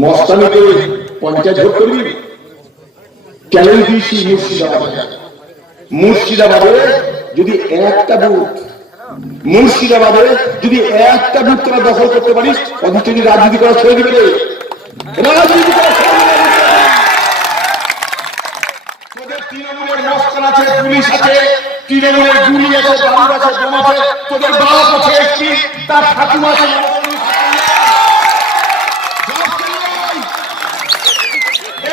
মস্তানি করে পঞ্চায়েত ভোট করবি? চ্যালেঞ্জ দিয়েছি মুর্শিদাবাদে যদি একটা বুথ তোরা দখল করতে পারিস, অধিষ্ঠিত রাজনীতি করা ছেড়ে দিবে। রাজনীতি করা তোদের তৃণমূলের মস্তান আছে, পুলিশ আছে, তৃণমূলের গুলি আছে, বালুর আছে, বোম আছে, তোদের বাপ আছে, একটি তার ঠাকুমা আছে।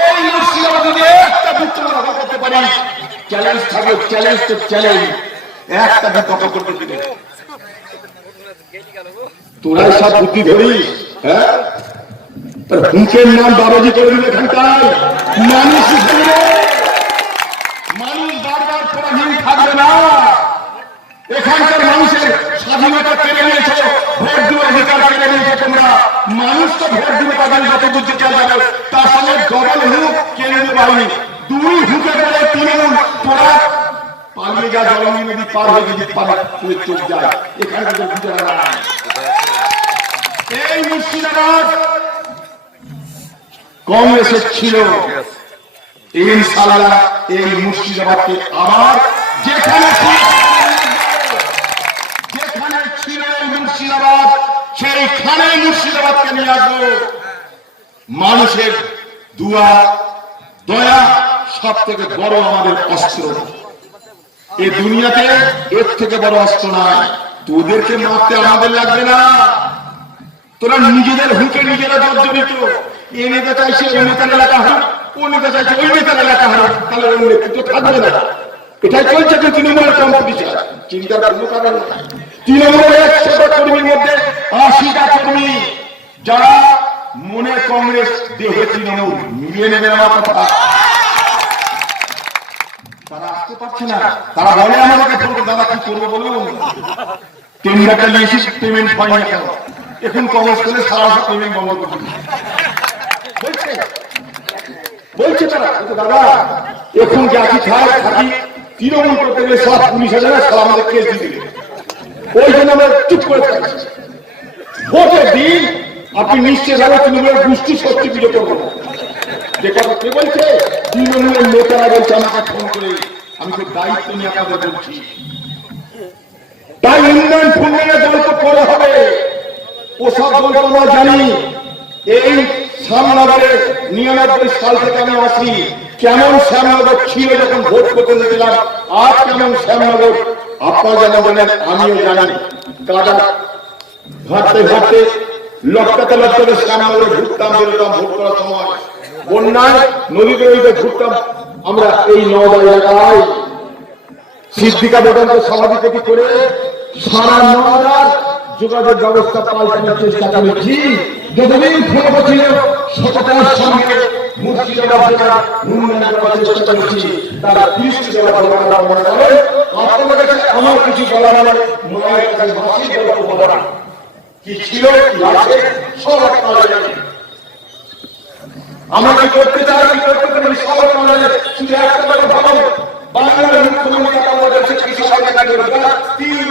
এই মুর্শিদাবাদে একটা বুথ তোরা দখল করতে পারিস, চ্যালেঞ্জ থাকবে, চ্যালেঞ্জ তো চ্যালেঞ্জ, একটা বুথ দখল করতে দিবে। তোরাই সব বুদ্ধি ধরিস, হ্যাঁ? হুঁকের নাম বাবাজি করে দিবে। এখানকার মানুষ বারবার পরাধীন থাকবে না। এখানকার মানুষের স্বাধীনতা কেড়ে নিয়েছ, ভোট দেওয়ার অধিকার কেড়ে নিয়েছ তোমরা। মানুষ তো ভোট দিবে তাদের যত বুঝতে চাল যাবে, তার সঙ্গে ডবল হুক কেন্দ্রীয় বাহিনী, দুই হুকে করে তৃণমূল তোরা পালিয়ে যা, জলঙ্গি নদী পার হয়ে যদি চলে যায়। এখানকার বুঝে না। এই মুর্শিদাবাদ কংগ্রেসের ছিল, ইনশাআল্লাহ এই মুর্শিদাবাদকে আবার যেখানে ছিল মুর্শিদাবাদ, সেইখানে মুর্শিদাবাদকে নিয়ে আসবো। মানুষের দুয়া দয়া সব থেকে বড় আমাদের অস্ত্র। এই দুনিয়াতে এর থেকে বড় অস্ত্র নাই। তোদেরকে মারতে আমাদের লাগবে না। তোরা নিজেদের হুকে নিজেরা জর্জরিত। এ নেতা চাইছে ওই নেতার এলাকা হোক, ও নেতা চাইছে ওই নেতার এলাকা হোক, তাহলে ওই নেতৃত্ব থাকবে না। এটাই চলছে তৃণমূলের কম্পিটিশন। চিন্তার কোনো কারণ নাই। তৃণমূলের 100টা কর্মীর মধ্যে 80টা কর্মী যারা মনে কংগ্রেস, দেহে তৃণমূল। মিলিয়ে নেবে আমার কথা। তারা আসতে পারছে না। তারা বলে আমাদেরকে ফোন করে, দাদা কি করবো বলুন, টেন্ডারটা নিয়েছি, পেমেন্ট হয় না কেন? এখন কংগ্রেস করে সারা পেমেন্ট বন্ধ করে বলছে তারা। দাদা এখন যাচ্ছি থাকি, তৃণমূল করতে গেলে সব পুলিশ আছে না, সব আমাদের কেস দিয়ে দিবে। ওই জন্য আমরা চুপ করে থাকি। ভোটের দিন আপনি নিশ্চয় যাবে তৃণমূলের গোষ্ঠী সত্যি পুজো করবো না। যে কথা কে বলছে? তৃণমূলের নেতারা বলছে আমাকে ফোন করে। আমি তো দায়িত্ব নিয়ে আপনাদের বলছি। তাই উন্নয়ন ফুন্নয়নের দল তো করে হবে। ওসব দল আমরা জানি। এই শ্যামনগরে 99 সাল থেকে আমি আসি। কেমন শ্যামনগর ছিল যখন ভোট করতে গেলাম, আর কেমন শ্যামনগর আপনারা যেন জানেন, আমিও জানি। কাদা ঘাটতে ঘাটতে লটকাতে লটকাতে শ্যামনগরে ঘুরতাম, বেরোতাম ভোট করার সময়। বন্যায় নদীতে নদীতে ঘুরতাম আমরা এই নওদা এলাকায়। সিদ্দিকা বেগমকে সভাধিপতি করে সারা নওদার যোগাযোগ ব্যবস্থা পাল্টানোর চেষ্টা করেছি। যতদিন ক্ষমতা ছিল সততার সঙ্গে মুর্শিদাবাদ জেলা উন্নয়ন করার চেষ্টা করেছি। তারা 30টি জেলা মনে করেন আপনাদের কাছে আমার কিছু বলা মানে মনের কাছে বাসি গল্প বলা কি ছিল, কি আছে সব আপনারা জানেন। আমরা কি করতে চাই, কি করতে পারি সব আপনারা জানেন। শুধু একটা কথা ভাবুন, বাংলার মুখ্যমন্ত্রী আমাদের কিছু সরকার 3